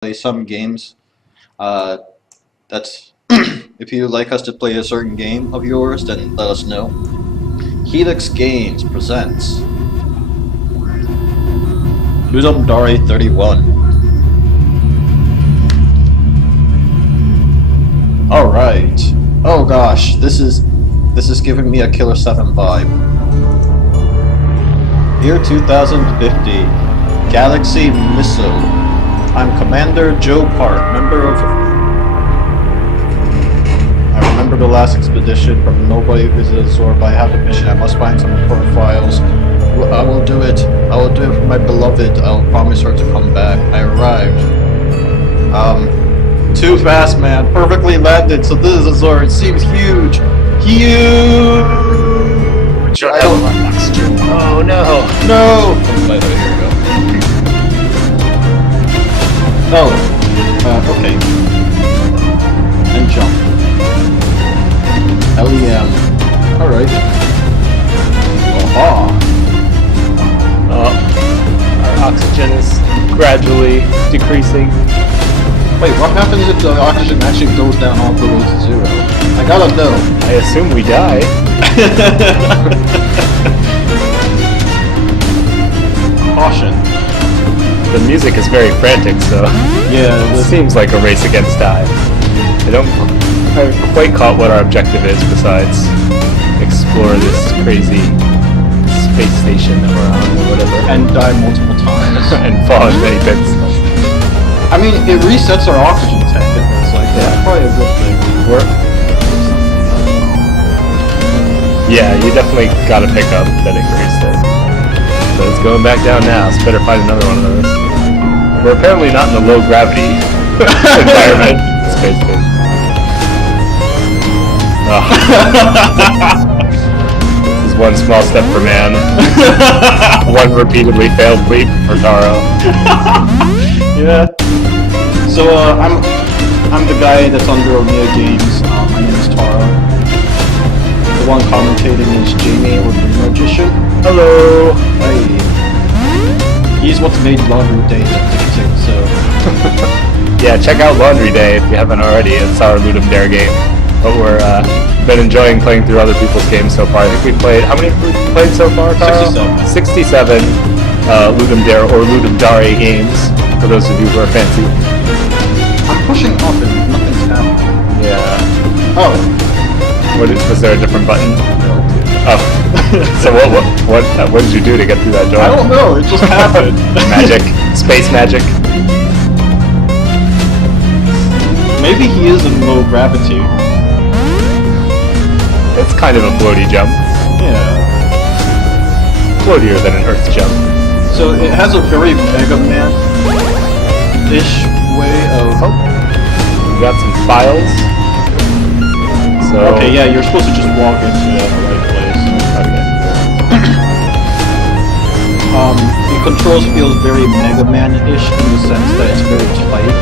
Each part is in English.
play some games. That's if you'd like us to play a certain game of yours, then let us know. Helix Games presents Ludum Dare 31. Alright. Oh gosh, this is giving me a Killer 7 vibe. Year 2050. Galaxy Missile. I'm Commander Joe Park, member of... I remember the last expedition from nobody visited AZOR, but I have a mission. I must find some important files. I will do it. I will do it for my beloved. I will promise her to come back. I arrived. Too fast, man. Perfectly landed. So this is AZOR. It seems huge. Huge! I don't... Oh no! No! Here we go. Oh, okay. And jump. LEM. Alright. Aha. Our oxygen is gradually decreasing. Wait, what happens if the oxygen actually goes down all the way to zero? I gotta know. I assume we die. Caution. The music is very frantic, so Yeah, it seems like a race against time. I haven't quite caught what our objective is besides explore this crazy space station that we're on or whatever. and die multiple times. And fall in many pits. I mean, it resets our oxygen tank, and it's like, that's probably a good thing. Yeah, you definitely gotta pick up that increased it. So it's going back down now, so better find another one of those. We're apparently not in the low gravity environment. Space station. Oh. This is one small step for man. One repeatedly failed leap for Taro. Yeah. So, I'm the guy that's under Omega Games. My name is Taro. The one commentating is Jamie, or the magician. Hello! Hey. He's what's made Laundry Day addicting, so... Yeah, check out Laundry Day if you haven't already. It's our Ludum Dare game. But we're been enjoying playing through other people's games so far. I think we've played... How many have we played so far, Taro? 67. 67 Ludum Dare or Ludum Dare games, for those of you who are fancy. I'm pushing up and nothing's happening. Yeah. Oh. Was there a different button? No. Oh. So what did you do to get through that door? I don't know, it just happened. Magic. Space magic. Maybe he is in low gravity. It's kind of a floaty jump. Yeah. Floatier than an Earth jump. So it has a very Mega Man-ish way of... Oh. We got some files. So... Okay, yeah, you're supposed to just walk into the right place. Okay. The controls feels very Mega Man-ish in the sense that it's very tight.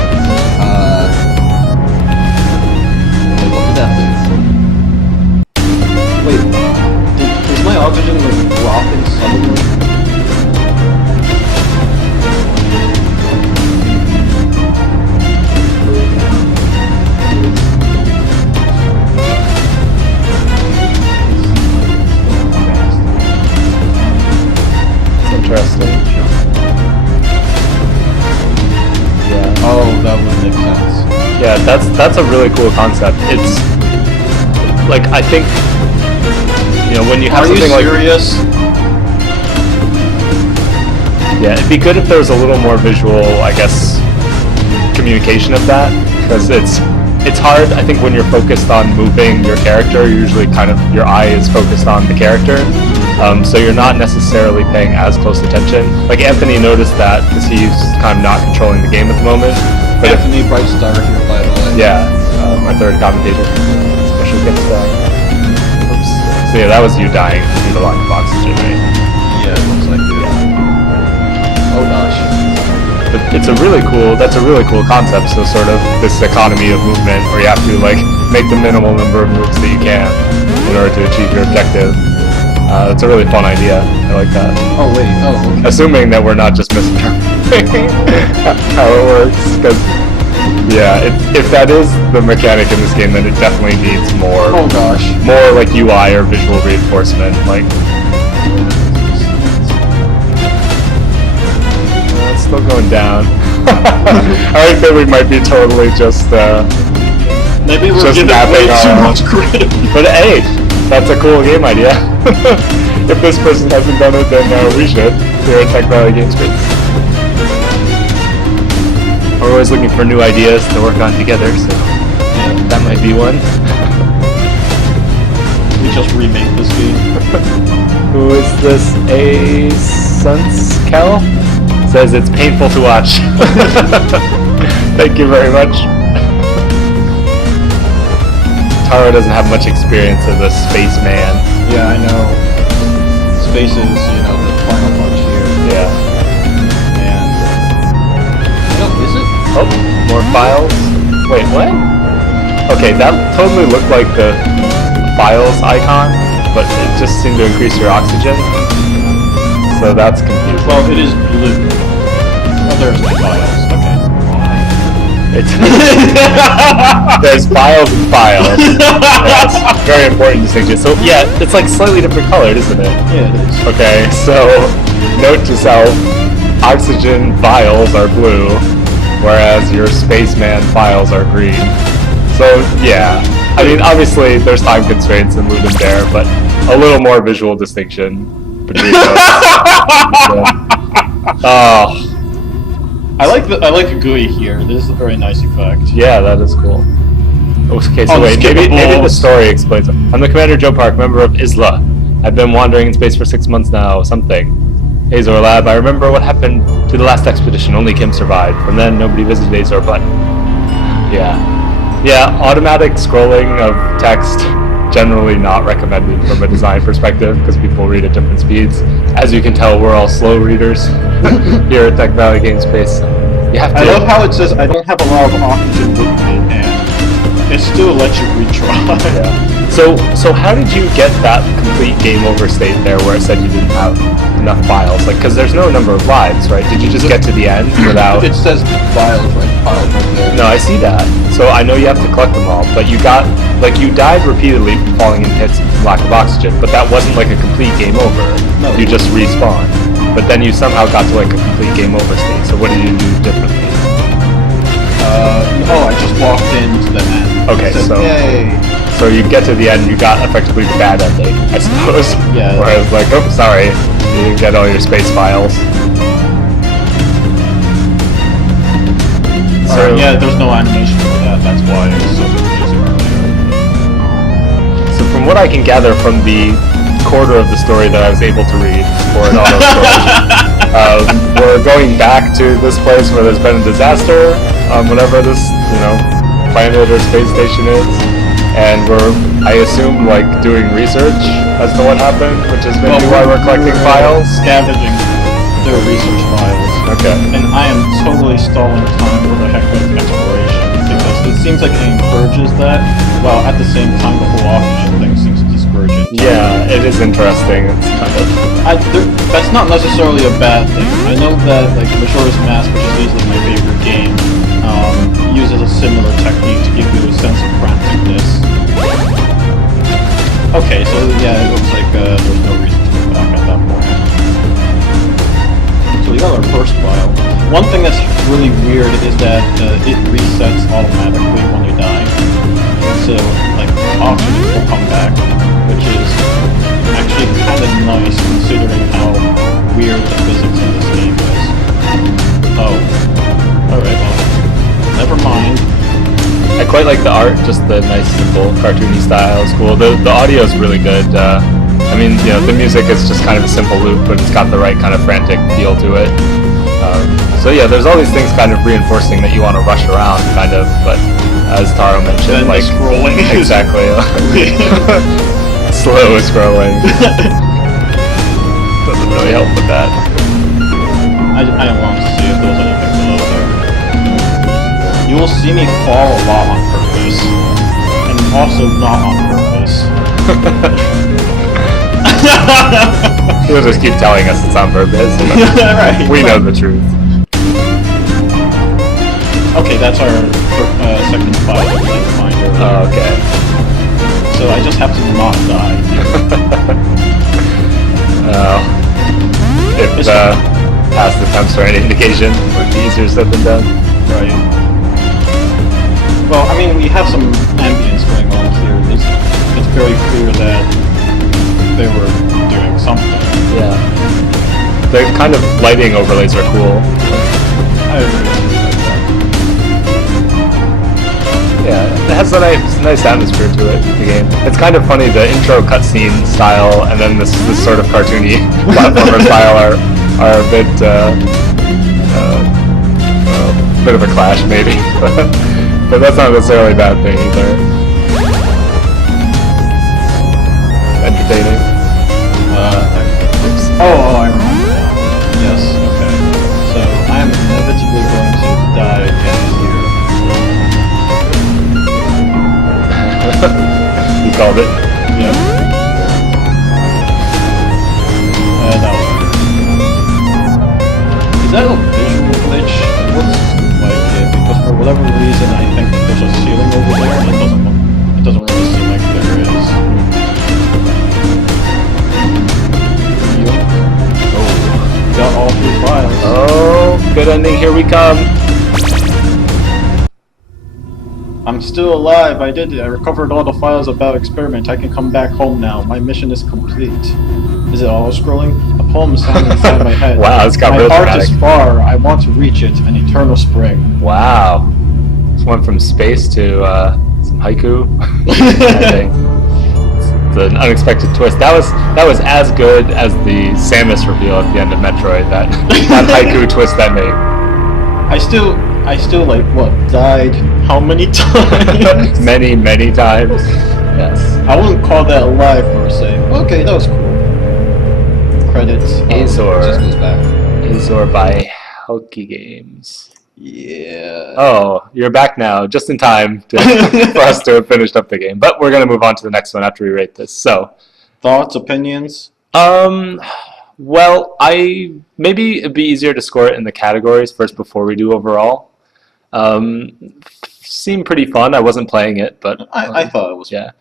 Look at that thing. Wait, is my oxygen like dropping suddenly? Interesting. Yeah. Oh, that would make sense. Yeah, that's a really cool concept. It's like, I think, you know, when you have something like... Are you serious? Yeah, it'd be good if there was a little more visual, I guess, communication of that, because it's hard, I think, when you're focused on moving your character, usually kind of your eye is focused on the character. So you're not necessarily paying as close attention. Like Anthony noticed that because he's kind of not controlling the game at the moment. But Anthony Bright Star here, by the way. yeah, our third commentator, special guest star. Oops. So yeah, that was you dying through the lack of oxygen, right? Yeah, it looks like it. Oh gosh. But that's a really cool concept. So sort of this economy of movement, where you have to like make the minimal number of moves that you can in order to achieve your objective. It's a really fun idea. I like that. Oh wait. Oh. Okay. Assuming that we're not just misinterpreting how it works, because yeah, if that is the mechanic in this game, then it definitely needs more. Oh gosh. More like UI or visual reinforcement. Like, it's still going down. I think that we might be totally just. Maybe we're just giving way napping too our- much credit. But hey, that's a cool game idea. If this person hasn't done it, then we should. Here at Tech Valley Games Group. We're always looking for new ideas to work on together, so Yeah. that might be one. We just remake this game. Who is this? A Sunskel? Says it's painful to watch. Thank you very much. Taro doesn't have much experience as a spaceman. Yeah, I know. Space is, the final punch here. Yeah. And is it? Oh, more files. Wait, what? Okay, that totally looked like the files icon, but it just seemed to increase your oxygen. So that's confusing. Well, it is blue. Oh, there's the files. Okay. It's there's files and files. That's very important distinction. So yeah, it's like slightly different colored, isn't it? Yeah, it is. Okay, so note to self: oxygen vials are blue, whereas your spaceman files are green. So yeah, I mean obviously there's time constraints in Ludum Dare, but a little more visual distinction between those. Oh. I like the GUI here. This is a very nice effect. Yeah, that is cool. Okay, so Oh, wait, maybe the skippable. story explains it. I'm the Commander Joe Park, member of ISLA. I've been wandering in space for 6 months now, something. AZOR Lab, I remember what happened to the last expedition, only Kim survived. From then, nobody visited AZOR, but... Yeah. Yeah, automatic scrolling of text, generally not recommended from a design perspective, because people read at different speeds. As you can tell, we're all slow readers here at Tech Valley Game Space. You have to... I love how it says I don't have a lot of oxygen with me, and it still lets you retry. Yeah. So how did you get that complete game over state there where it said you didn't have enough files? Like, because there's no number of lives, right? Did you just get to the end without... It says files right there. No, I see that. So I know you have to collect them all, but you got... Like, you died repeatedly from falling in pits from lack of oxygen, but that wasn't like a complete game over. No. You just respawned. But then you somehow got to like a complete game over state, so what did you do differently? I just walked into the end. Okay, It said, so- Yay! So you get to the end, you got effectively the bad ending, I suppose. Yeah. Whereas like, oh, sorry, you didn't get all your space files. So Yeah, there's no animation for that, that's why it was so confusing earlier. So from what I can gather from the quarter of the story that I was able to read for an auto story, we're going back to this place where there's been a disaster, whatever this, planet or space station is, and we're, I assume, like, doing research as to what happened, which is maybe why we're collecting files. Scavenging their research files. Okay. And I am totally stalling time for the heck of exploration, because it seems like it encourages that, while at the same time the whole oxygen thing seems to discourage it. Yeah, it is interesting. It's kind of... That's not necessarily a bad thing. I know that like Majora's Mask, which is easily my favorite game, uses a similar technique to give you a sense of franticness. Okay, so yeah, it looks like there's no reason to go back at that point. So we got our first file. One thing that's really weird is that it resets automatically when you die. So, like, oxygen will come back, which is actually kind of nice considering how weird the physics in this game is. Oh. Alright, well, never mind. I quite like the art, just the nice, simple, cartoony style is cool. The audio is really good. I mean, the music is just kind of a simple loop, but it's got the right kind of frantic feel to it. So yeah, there's all these things kind of reinforcing that you want to rush around, kind of, but as Taro mentioned, Then like... the scrolling is Exactly. Slow scrolling. Doesn't really help with that. I don't want to see if there's anything below there. You will see me fall a lot on purpose, and also not on purpose. He'll just keep telling us it's on purpose. Right. We know the truth. Okay, that's our second file that we didn't find earlier. Oh, okay. So I just have to not die. If past attempts are any indication, it would be easier said than done. Right. Well, I mean, we have some ambience going on here. It's very clear that they were doing something. Yeah. The kind of lighting overlays are cool. I really like that. Yeah, it has a nice atmosphere to it, the game. It's kind of funny, the intro cutscene style and then this sort of cartoony platformer style are a bit of a clash, maybe. But that's not necessarily a bad thing either. Entertaining. Oh, I remember now. Yes, okay. So I am inevitably going to die again here. You called it. Yep. That was it. Is that a visual glitch? It looks like it, because for whatever reason I think there's a ceiling over there and it doesn't really seem like there is. Got all 3 files. Oh, good ending, here we come. I'm still alive, I did it. I recovered all the files about experiment. I can come back home now. My mission is complete. Is it auto-scrolling? A poem is sounding inside my head. Wow, it's got my real heart dramatic. is far. I want to reach it. An eternal spring. Wow. This went from space to some haiku. I think. It's an unexpected twist. That was as good as the Samus reveal at the end of Metroid. That haiku twist that made. I still like what died how many times? many times. Yes. I wouldn't call that alive per se. Okay, that was cool. Credits. AZOR. It just goes back. AZOR by Hellequin Games. Yeah. Oh, you're back now, just in time for us to have finished up the game. But we're gonna move on to the next one after we rate this. So, Thoughts, opinions? Well, maybe it'd be easier to score it in the categories first before we do overall. Seemed pretty fun. I wasn't playing it, but I thought it was. yeah.